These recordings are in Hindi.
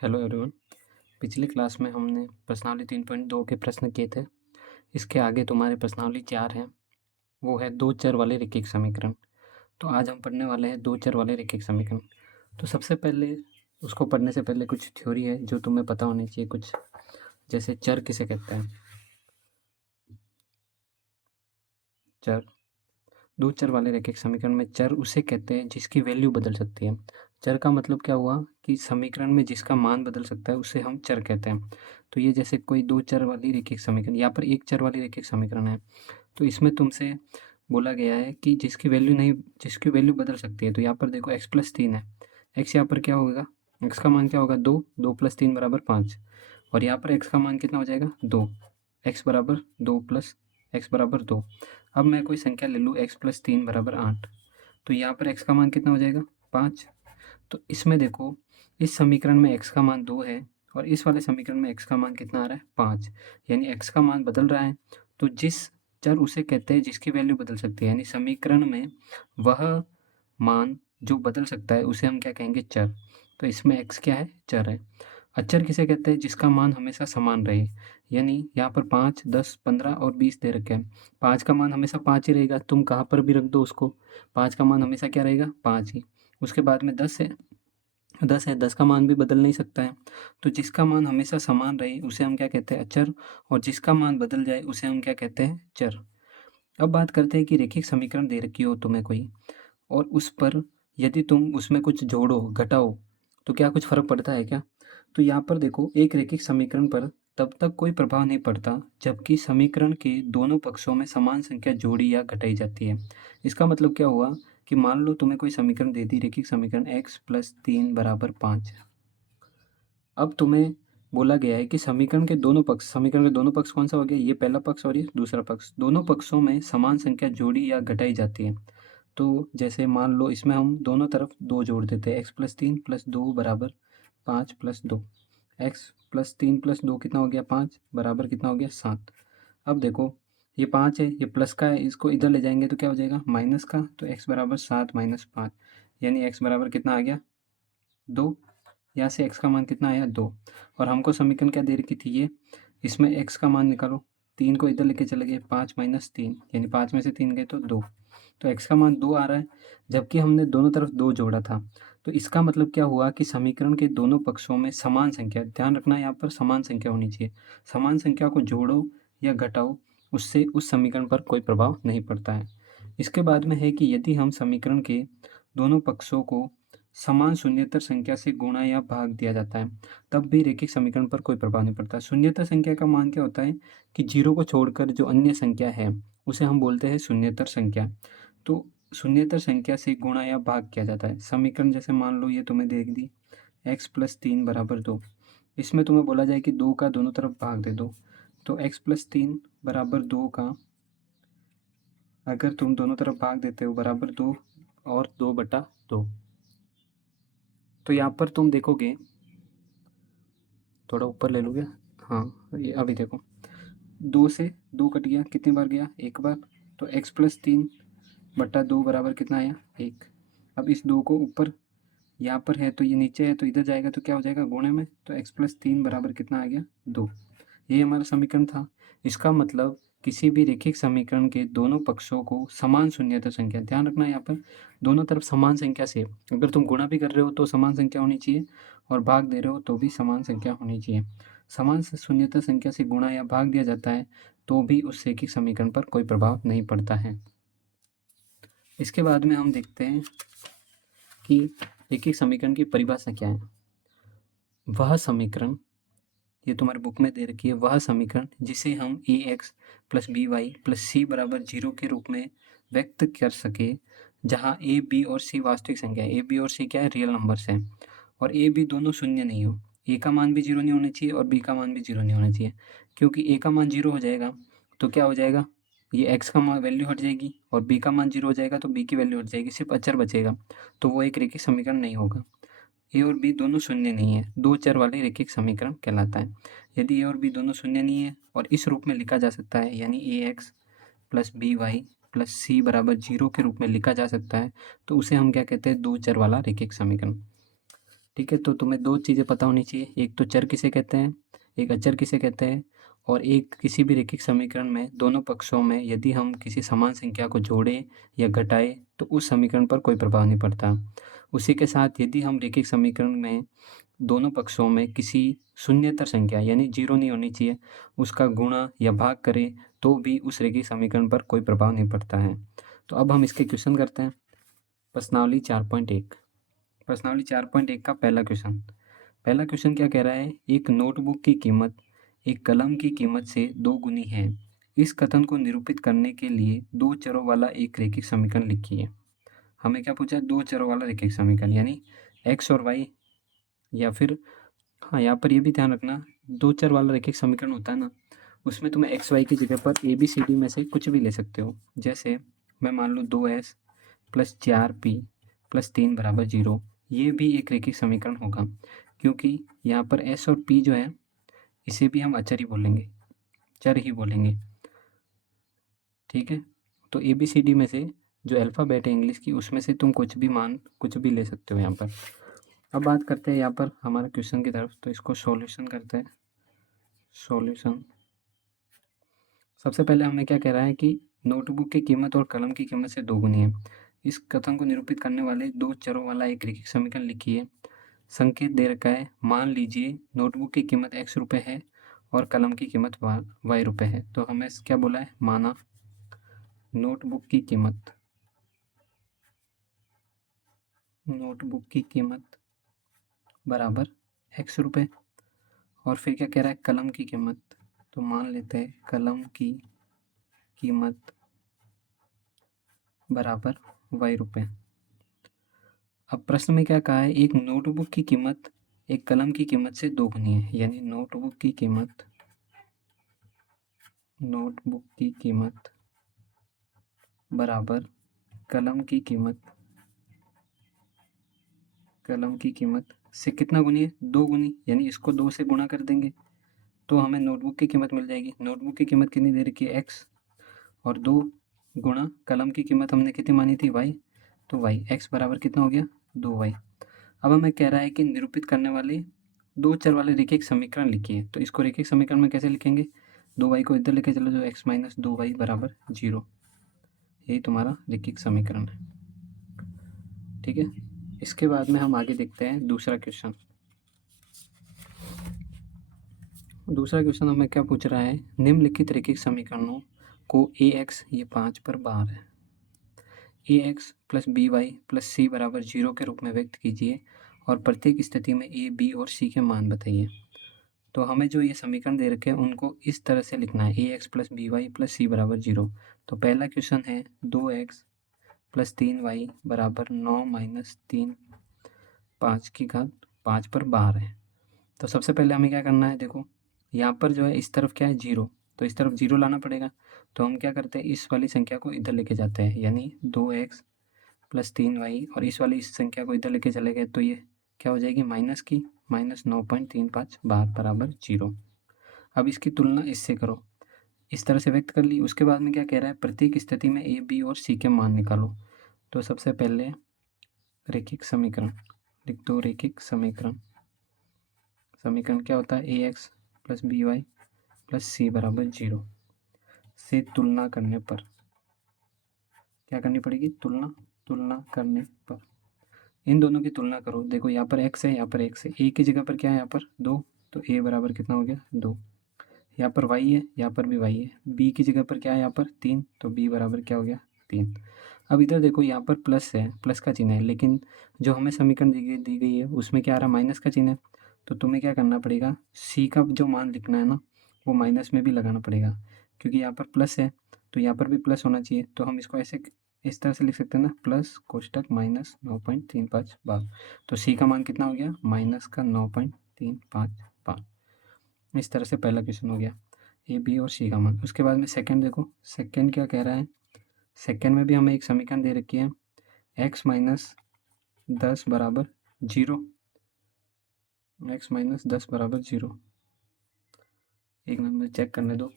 Hello everyone. पिछली क्लास में हमने प्रश्नावली 3.2 के प्रश्न किए थे। इसके आगे तुम्हारे प्रश्नावली 4 है, वो है दो चर वाले रैखिक समीकरण। तो आज हम पढ़ने वाले हैं दो चर वाले रैखिक समीकरण। तो सबसे पहले उसको पढ़ने से पहले कुछ थ्योरी है जो तुम्हें पता होनी चाहिए। कुछ जैसे चर किसे कहते हैं। चर, दो चर वाले रैखिक समीकरण में चर उसे कहते हैं जिसकी वैल्यू बदल सकती है। चर का मतलब क्या हुआ कि समीकरण में जिसका मान बदल सकता है उसे हम चर कहते हैं। तो ये जैसे कोई दो चर वाली रैखिक समीकरण, यहाँ पर एक चर वाली रैखिक समीकरण है, तो इसमें तुमसे बोला गया है कि जिसकी वैल्यू बदल सकती है। तो यहाँ पर देखो x+3 है, x यहाँ पर क्या होगा, x का मान क्या होगा 2, 2+3 बराबर 5, और यहाँ पर x का मान कितना हो जाएगा 2, x बराबर 2 प्लस x बराबर 2। अब मैं कोई संख्या ले लूँ x+3 बराबर 8, तो यहाँ पर x का मान कितना हो जाएगा 5। तो इसमें देखो, इस समीकरण में x का मान 2 है और इस वाले समीकरण में x का मान कितना आ रहा है 5, यानी x का मान बदल रहा है। तो जिस चर उसे कहते हैं जिसकी वैल्यू बदल सकती है, यानी समीकरण में वह मान जो बदल सकता है उसे हम क्या कहेंगे चर। तो इसमें x क्या है, चर है। अचर किसे कहते हैं, जिसका मान हमेशा समान रहे, यानी यहाँ पर 5, 10, 15 और 20 दे रखे हैं। 5 का मान हमेशा 5 ही रहेगा, तुम कहाँ पर भी रख दो उसको, 5 का मान हमेशा क्या रहेगा 5 ही। उसके बाद में 10 है, 10 का मान भी बदल नहीं सकता है। तो जिसका मान हमेशा समान रहे उसे हम क्या कहते हैं अचर, और जिसका मान बदल जाए उसे हम क्या कहते हैं चर। अब बात करते हैं कि रैखिक समीकरण दे रखी हो तुम्हें कोई, और उस पर यदि तुम उसमें कुछ जोड़ो घटाओ तो क्या कुछ फ़र्क पड़ता है क्या। तो यहाँ पर देखो, एक रैखिक समीकरण पर तब तक कोई प्रभाव नहीं पड़ता जबकि समीकरण के दोनों पक्षों में समान संख्या जोड़ी या घटाई जाती है। इसका मतलब क्या हुआ कि मान लो तुम्हें कोई समीकरण दे दी, रैखिक समीकरण x+3 बराबर 5। अब तुम्हें बोला गया है कि समीकरण के दोनों पक्ष कौन सा हो गया, ये पहला पक्ष और ये दूसरा पक्ष, दोनों पक्षों में समान संख्या जोड़ी या घटाई जाती है। तो जैसे मान लो इसमें हम दोनों तरफ 2 जोड़ देते हैं, x+3 प्लस 2 बराबर 5 प्लस 2। x+3 प्लस 2 कितना हो गया 5, बराबर कितना हो गया 7। अब देखो, ये 5 है, ये प्लस का है, इसको इधर ले जाएंगे तो क्या हो जाएगा माइनस का, तो x बराबर 7 माइनस 5, यानी x बराबर कितना आ गया 2। यहाँ से x का मान कितना आया 2, और हमको समीकरण क्या दे रखी थी ये, इसमें x का मान निकालो, 3 को इधर लेके चले गए, 5 माइनस 3, यानी 5 में से 3 गए तो 2। तो x का मान 2 आ रहा है, जबकि हमने दोनों तरफ 2 जोड़ा था। तो इसका मतलब क्या हुआ कि समीकरण के दोनों पक्षों में समान संख्या, ध्यान रखना यहाँ पर समान संख्या होनी चाहिए, समान संख्या को जोड़ो या घटाओ, उससे उस समीकरण पर कोई प्रभाव नहीं पड़ता है। इसके बाद में है कि यदि हम समीकरण के दोनों पक्षों को समान शून्येतर संख्या से गुणा या भाग दिया जाता है, तब भी रैखिक समीकरण पर कोई प्रभाव नहीं पड़ता। शून्येतर संख्या का मान क्या होता है कि 0 को छोड़कर जो अन्य संख्या है उसे हम बोलते हैं शून्येतर संख्या। तो शून्येतर संख्या से गुणा या भाग किया जाता है। समीकरण जैसे मान लो ये तुम्हें देख दी, x+3 बराबर 2, इसमें तुम्हें बोला जाए कि 2 का दोनों तरफ भाग दे दो, तो x+3 बराबर 2 का अगर तुम दोनों तरफ भाग देते हो बराबर 2 और 2/2। तो यहाँ पर तुम देखोगे, थोड़ा ऊपर ले लोगे, हाँ ये अभी देखो, 2 से 2 कट गया, कितनी बार गया एक बार, तो x+3/2 बराबर कितना आया 1। अब इस 2 को ऊपर यहाँ पर है तो ये नीचे है तो इधर जाएगा तो क्या हो जाएगा गुणे में, तो x+3 बराबर कितना आ गया 2। ये हमारा समीकरण था। इसका मतलब किसी भी रैखिक समीकरण के दोनों पक्षों को समान शून्यता संख्या, ध्यान रखना यहाँ पर दोनों तरफ समान संख्या से, अगर तुम गुणा भी कर रहे हो तो समान संख्या होनी चाहिए और भाग दे रहे हो तो भी समान संख्या होनी चाहिए। समान शून्यता संख्या से गुणा या भाग दिया जाता है तो भी उस रैखिक समीकरण पर कोई प्रभाव नहीं पड़ता है। इसके बाद में हम देखते हैं कि रैखिक समीकरण की परिभाषा क्या है। वह समीकरण, ये तुम्हारे बुक में दे रखी है, वह समीकरण जिसे हम ax plus B Y plus C बराबर 0 के रूप में व्यक्त कर सके, जहाँ a b और c वास्तविक संख्या है, a b और c क्या है रियल नंबर्स हैं, और a b दोनों शून्य नहीं हो, a का मान भी 0 नहीं होना चाहिए और b का मान भी 0 नहीं होना चाहिए, क्योंकि a का मान 0 हो जाएगा तो क्या हो जाएगा, ये x का मान वैल्यू हट जाएगी, और b का मान 0 हो जाएगा तो b की वैल्यू हट जाएगी, सिर्फ अचर बचेगा, तो वो एक रैखिक समीकरण नहीं होगा। ए और बी दोनों शून्य नहीं है, दो चर वाले रैखिक समीकरण कहलाता है। यदि ए और बी दोनों शून्य नहीं है और इस रूप में लिखा जा सकता है, यानी A X plus B Y plus C बराबर 0 के रूप में लिखा जा सकता है, तो उसे हम क्या कहते हैं दो चर वाला रैखिक समीकरण। ठीक है, तो तुम्हें 2 चीज़ें पता होनी चाहिए, एक तो चर किसे कहते हैं, एक अचर किसे कहते हैं, और एक किसी भी रैखिक समीकरण में दोनों पक्षों में यदि हम किसी समान संख्या को जोड़ें या घटाएं तो उस समीकरण पर कोई प्रभाव नहीं पड़ता। उसी के साथ यदि हम रैखिक समीकरण में दोनों पक्षों में किसी शून्येतर संख्या यानी 0 नहीं होनी चाहिए, उसका गुणा या भाग करें तो भी उस रैखिक समीकरण पर कोई प्रभाव नहीं पड़ता है। तो अब हम इसके क्वेश्चन करते हैं। प्रश्नावली 4.1 प्रश्नावली 4.1 का पहला क्वेश्चन क्या कह रहा है, एक नोटबुक की कीमत एक कलम की कीमत से 2 गुनी है। इस कथन को निरूपित करने के लिए 2 चरों वाला एक रैखिक समीकरण लिखिए। हमें क्या पूछा है, 2 चरों वाला रैखिक समीकरण यानी x और y, या फिर हाँ यहाँ पर ये भी ध्यान रखना, 2 चर वाला रैखिक समीकरण होता है ना, उसमें तुम्हें एक्स वाई की जगह पर ABCD में से कुछ भी ले सकते हो। जैसे मैं मान लूँ 2s प्लस 4p प्लस 3 बराबर 0, ये भी एक रैखिक समीकरण होगा, क्योंकि यहाँ पर s और p जो है इसे भी हम अचर ही बोलेंगे, चर ही बोलेंगे। ठीक है, तो ABCD में से जो अल्फ़ाबेट है इंग्लिश की, उसमें से तुम कुछ भी मान कुछ भी ले सकते हो यहाँ पर। अब बात करते हैं यहाँ पर हमारे क्वेश्चन की तरफ, तो इसको सॉल्यूशन करते हैं। सॉल्यूशन, सबसे पहले हमें क्या कह रहा है कि नोटबुक की कीमत और कलम की कीमत से 2 गुनी है। इस कथन को निरूपित करने वाले 2 चरों वाला एक रैखिक समीकरण लिखिए। संकेत दे रखा है, मान लीजिए नोटबुक की कीमत x रुपये है और कलम की कीमत y रुपये है। तो हमें क्या बोला है, माना नोटबुक की कीमत बराबर x रुपये, और फिर क्या कह रहा है, कलम की कीमत, तो मान लेते हैं कलम की कीमत बराबर y रुपये। अब प्रश्न में क्या कहा है, एक नोटबुक की कीमत एक कलम की कीमत से 2 गुनी है, यानी नोटबुक की कीमत बराबर कलम की कीमत से कितना गुनी है, 2 गुनी, यानी इसको 2 से गुणा कर देंगे तो हमें नोटबुक की कीमत मिल जाएगी। नोटबुक की कीमत कितनी दे रखी है, x, और 2 गुणा कलम की कीमत हमने कितनी मानी थी, y, तो y, x बराबर कितना हो गया, 2y। अब हमें कह रहा है कि निरूपित करने वाले 2 चर वाले रैखिक समीकरण लिखिए। तो इसको रैखिक समीकरण में कैसे लिखेंगे, 2y को इधर लेके चलो, जो x माइनस 2y बराबर 0, यही तुम्हारा रैखिक समीकरण है। ठीक है, इसके बाद में हम आगे देखते हैं दूसरा क्वेश्चन। दूसरा क्वेश्चन हमें क्या पूछ रहा है, निम्नलिखित रैखिक समीकरणों को ax, ये 5 पर बार है, ax plus by plus c बराबर 0 के रूप में व्यक्त कीजिए और प्रत्येक स्थिति में a, b और c के मान बताइए। तो हमें जो ये समीकरण दे रखे हैं उनको इस तरह से लिखना है, ax plus by plus c बराबर 0। तो पहला क्वेश्चन है 2x प्लस 3y बराबर 9 माइनस 3 5 की घात 5 पर बार है। तो सबसे पहले हमें क्या करना है, देखो यहाँ पर जो है इस तरफ क्या है 0, तो इस तरफ 0 लाना पड़ेगा। तो हम क्या करते हैं, इस वाली संख्या को इधर लेके जाते हैं, यानी 2x प्लस 3y, और इस वाली इस संख्या को इधर लेके चले गए तो ये क्या हो जाएगी, माइनस की माइनस 9.35 बार बराबर 0। अब इसकी तुलना इससे करो, इस तरह से व्यक्त कर ली। उसके बाद में क्या कह रहा है, प्रत्येक स्थिति में a, b और c के मान निकालो। तो सबसे पहले रैखिक समीकरण लिख दो, रैखिक समीकरण क्या होता है, ax plus by plus c बराबर 0 से तुलना करने पर क्या करनी पड़ेगी, तुलना करने पर इन दोनों की तुलना करो। देखो यहाँ पर x है, यहाँ पर x है, a की जगह पर क्या है, यहाँ पर 2, तो a बराबर कितना हो गया 2। यहाँ पर y है, यहाँ पर भी y है, b की जगह पर क्या है, यहाँ पर 3, तो b बराबर क्या हो गया 3। अब इधर देखो यहाँ पर प्लस है, प्लस का चिन्ह है, लेकिन जो हमें समीकरण दी गई है उसमें क्या आ रहा है, माइनस का चिन्ह है। तो तुम्हें क्या करना पड़ेगा, c का जो मान लिखना है ना, वो माइनस में भी लगाना पड़ेगा, क्योंकि यहाँ पर प्लस है तो यहाँ पर भी प्लस होना चाहिए। तो हम इसको ऐसे इस तरह से लिख सकते हैं ना, प्लस कोष्टक माइनस 9.35 बार। तो c का मान कितना हो गया, माइनस का 9.35 बार। इस तरह से पहला क्वेश्चन हो गया, ए, बी और सी का मान। उसके बाद में सेकंड देखो, सेकंड क्या कह रहा है, सेकंड में भी हमें एक समीकरण दे रखी है, x माइनस 10 बराबर 0, x माइनस 10 बराबर 0। एक मिनट में चेक करने दो,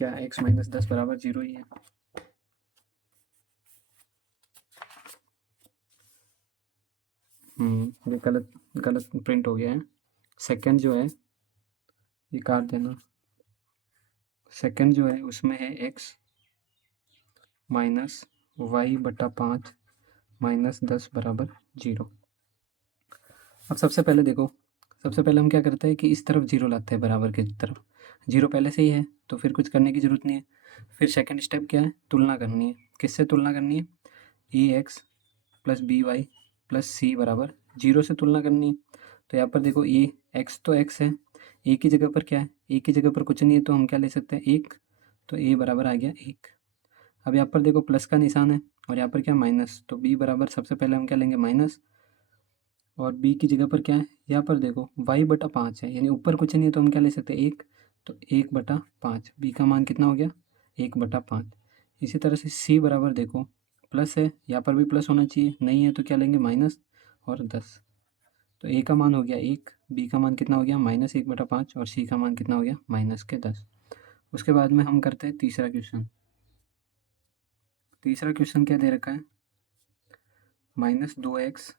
क्या x माइनस 10 बराबर 0 ही है। ये गलत गलत प्रिंट हो गया है। सेकंड जो है ये काट देना। सेकंड जो है उसमें है x माइनस वाई बटा 5 माइनस 10 बराबर 0। अब सबसे पहले देखो, सबसे पहले हम क्या करते हैं कि इस तरफ 0 लाते हैं बराबर की तरफ। 0 पहले से ही है तो फिर कुछ करने की ज़रूरत नहीं है। फिर सेकंड स्टेप क्या है, तुलना करनी है। किससे तुलना करनी है, A X plus B Y plus C बराबर 0 से तुलना करनी है। तो यहाँ पर देखो ए एक्स तो एक्स है, ए की जगह पर क्या है, ए की जगह पर कुछ नहीं है तो हम क्या ले सकते हैं, 1। तो ए बराबर आ गया 1। अब यहाँ पर देखो प्लस का निशान है और यहाँ पर क्या माइनस, तो बी बराबर सबसे पहले हम क्या लेंगे माइनस, और बी की जगह पर क्या है, यहाँ पर देखो वाई बटा 5 है, यानी ऊपर कुछ नहीं है तो हम क्या ले सकते हैं 1। तो 1/5, बी का मान कितना हो गया 1/5। इसी तरह से सी बराबर देखो प्लस है, यहाँ पर भी प्लस होना चाहिए, नहीं है तो क्या लेंगे माइनस और 10। तो ए का मान हो गया 1, बी का मान कितना हो गया -1/5 और सी का मान कितना हो गया -10। उसके बाद में हम करते हैं तीसरा क्वेश्चन। तीसरा क्वेश्चन क्या दे रखा है, -2x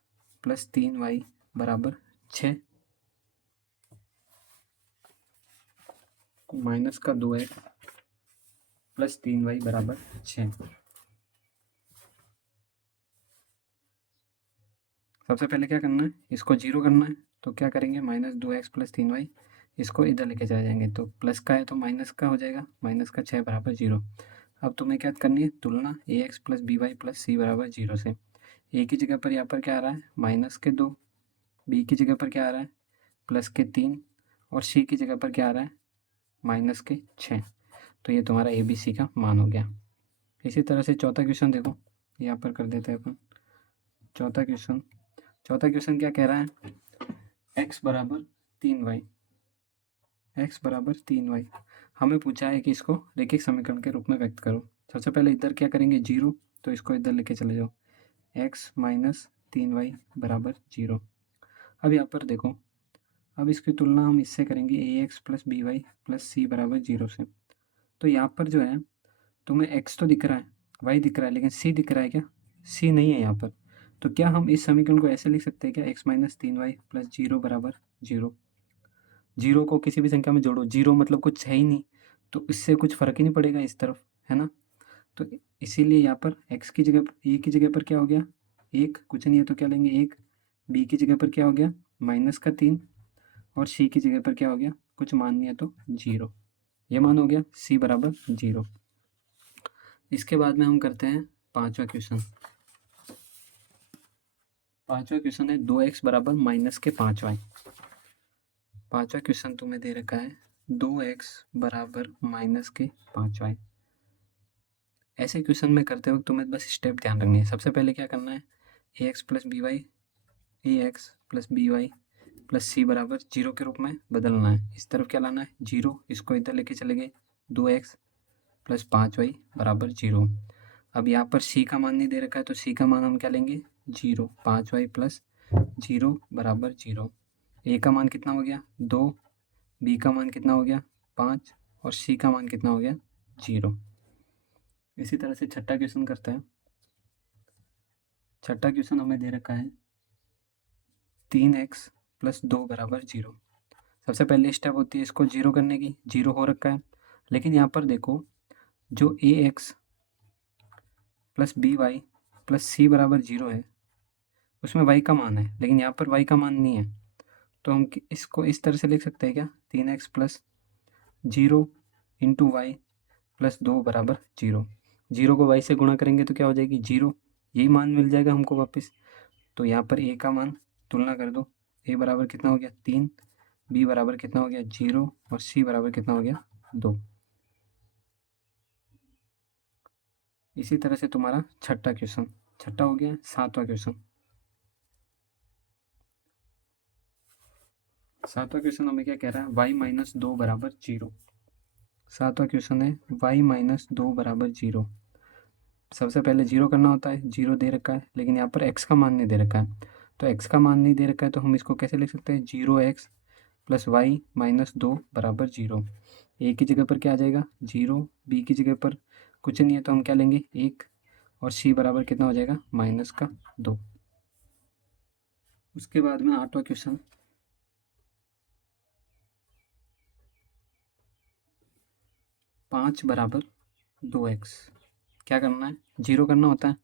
प्लस 3y बराबर 6। माइनस का 2x प्लस 3y बराबर 6। सबसे पहले क्या करना है, इसको 0 करना है। तो क्या करेंगे, -2x प्लस 3y, इसको इधर लेके चले जाएंगे। तो प्लस का है तो माइनस का हो जाएगा, माइनस का 6 बराबर 0। अब तुम्हें क्या करनी है, तुलना A X plus B Y plus C बराबर 0 से। ए की जगह पर यहाँ पर क्या आ रहा है -2, बी की जगह पर क्या आ रहा है +3 और सी की जगह पर क्या आ रहा है -6। तो ये तुम्हारा ए बी सी का मान हो गया। इसी तरह से चौथा क्वेश्चन देखो, यहाँ पर कर देते हैं अपन चौथा क्वेश्चन। चौथा क्वेश्चन क्या कह रहा है, x बराबर 3y, x बराबर 3y। हमें पूछा है कि इसको रैखिक समीकरण के रूप में व्यक्त करो। सबसे पहले इधर क्या करेंगे 0, तो इसको इधर लेके चले जाओ, x माइनस 3y बराबर 0। अब यहाँ पर देखो, अब इसकी तुलना हम इससे करेंगे A X plus B Y plus C बराबर 0 से। तो यहाँ पर जो है तुम्हें x तो दिख रहा है, y दिख रहा है, लेकिन c दिख रहा है क्या, c नहीं है यहाँ पर। तो क्या हम इस समीकरण को ऐसे लिख सकते हैं क्या, x माइनस 3y प्लस 0 बराबर 0। 0 को किसी भी संख्या में जोड़ो, 0 मतलब कुछ है ही नहीं, तो इससे कुछ फ़र्क ही नहीं पड़ेगा इस तरफ, है ना। तो इसीलिए यहाँ पर x की जगह a की जगह पर क्या हो गया 1, कुछ नहीं है तो क्या लेंगे 1। b की जगह पर क्या हो गया -3 और c की जगह पर क्या हो गया, कुछ मान नहीं है तो 0। ये मान हो गया c बराबर 0। इसके बाद में हम करते हैं पांचवा क्वेश्चन। पांचवा क्वेश्चन है 2x बराबर -5y। पांचवा क्वेश्चन तुम्हें दे रखा है 2x बराबर -5y। ऐसे क्वेश्चन में करते वक्त तुम्हें बस स्टेप ध्यान रखनी है। सबसे पहले क्या करना है, A X plus B Y, A X plus B Y plus C बराबर 0 के रूप में बदलना है। इस तरफ क्या लाना है 0, इसको इधर लेके चले गए, 2x प्लस 5y बराबर 0। अब यहाँ पर c का मान नहीं दे रखा है तो c का मान हम क्या लेंगे 0, 5y प्लस 0 बराबर 0। a का मान कितना हो गया 2, b का मान कितना हो गया 5 और c का मान कितना हो गया 0। इसी तरह से छठा क्वेश्चन करते हैं। छठा क्वेश्चन हमें दे रखा है 3x प्लस 2 बराबर 0। सबसे पहले स्टेप होती है इसको 0 करने की, 0 हो रखा है, लेकिन यहाँ पर देखो जो A X plus B Y plus C बराबर 0 है उसमें y का मान है, लेकिन यहाँ पर y का मान नहीं है। तो हम इसको इस तरह से लिख सकते हैं क्या, 3x plus 0 into Y plus 2 बराबर 0। 0 को y से गुणा करेंगे तो क्या हो जाएगी 0, यही मान मिल जाएगा हमको वापस। तो यहाँ पर a का मान तुलना कर दो, a बराबर कितना हो गया 3, b बराबर कितना हो गया 0 और c बराबर कितना हो गया 2। इसी तरह से तुम्हारा छठा क्वेश्चन, छठा हो गया। सातवां क्वेश्चन, सातवां क्वेश्चन हमें क्या कह रहा है, y माइनस 2 बराबर 0। सातवां क्वेश्चन है y माइनस 2 बराबर 0। सबसे पहले 0 करना होता है, 0 दे रखा है, लेकिन यहाँ पर x का मान नहीं दे रखा है। तो x का मान नहीं दे रखा है तो हम इसको कैसे लिख सकते हैं, 0x प्लस वाई माइनस 2 बराबर 0। a की जगह पर क्या आ जाएगा 0, b की जगह पर कुछ नहीं है तो हम क्या लेंगे 1 और c बराबर कितना हो जाएगा -2। उसके बाद में 8वां क्वेश्चन, 5 बराबर 2x। क्या करना है, 0 करना होता है।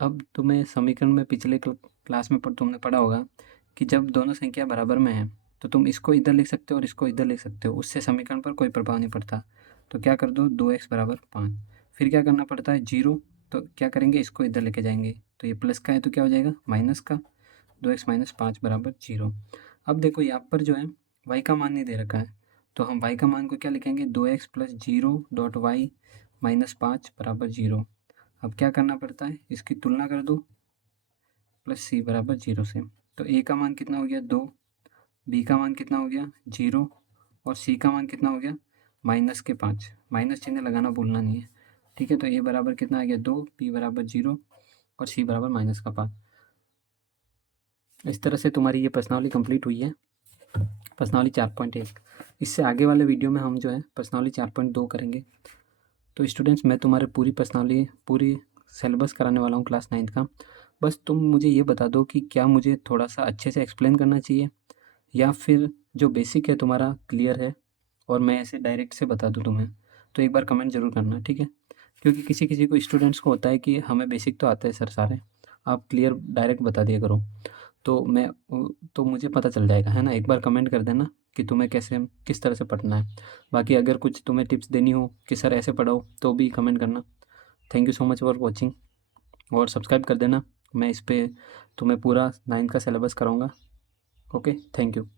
अब तुम्हें समीकरण में पिछले क्लास में तुमने पढ़ा होगा कि जब दोनों संख्या बराबर में है तो तुम इसको इधर लिख सकते हो और इसको इधर लिख सकते हो, उससे समीकरण पर कोई प्रभाव नहीं पड़ता। तो क्या कर दो, 2x बराबर 5। फिर क्या करना पड़ता है, 0, तो क्या करेंगे, इसको इधर लेके जाएंगे, तो ये प्लस का है तो क्या हो जाएगा, माइनस का। 2x माइनस 5 बराबर 0। अब देखो यहाँ पर जो है y का मान नहीं दे रखा है, तो हम y का मान को क्या लिखेंगे, 2x plus 0 dot Y minus 5 बराबर 0। अब क्या करना पड़ता है, इसकी तुलना कर दो प्लस सी बराबर 0 से। तो ए का मान कितना हो गया, 2, बी का मान कितना हो गया, 0, और सी का मान कितना हो गया, माइनस के 5। माइनस चिन्ह लगाना भूलना नहीं है, ठीक है। तो ए बराबर कितना आ गया, 2, बी बराबर 0 और सी बराबर माइनस का 5। इस तरह से तुम्हारी ये प्रश्नावली कंप्लीट हुई है, प्रश्नावली 4.1। इससे आगे वाले वीडियो में हम जो है प्रश्नावली 4.2 करेंगे। तो स्टूडेंट्स, मैं तुम्हारे पूरी प्रश्नावली, पूरी सिलेबस कराने वाला हूँ क्लास 9th का। बस तुम मुझे ये बता दो कि क्या मुझे थोड़ा सा अच्छे से एक्सप्लेन करना चाहिए या फिर जो बेसिक है तुम्हारा क्लियर है और मैं ऐसे डायरेक्ट से बता दूँ तुम्हें। तो एक बार कमेंट ज़रूर करना, ठीक है। क्योंकि किसी किसी को स्टूडेंट्स को होता है कि हमें बेसिक तो आता है सर सारे, आप क्लियर डायरेक्ट बता दिया करो, तो मैं तो मुझे पता चल जाएगा, है ना। एक बार कमेंट कर देना कि तुम्हें कैसे, किस तरह से पढ़ना है। बाकी अगर कुछ तुम्हें टिप्स देनी हो कि सर ऐसे पढ़ाओ तो भी कमेंट करना। Thank you so much for watching, और सब्सक्राइब कर देना। मैं इस पे तुम्हें पूरा 9th का सिलेबस कराऊंगा। Okay, thank you.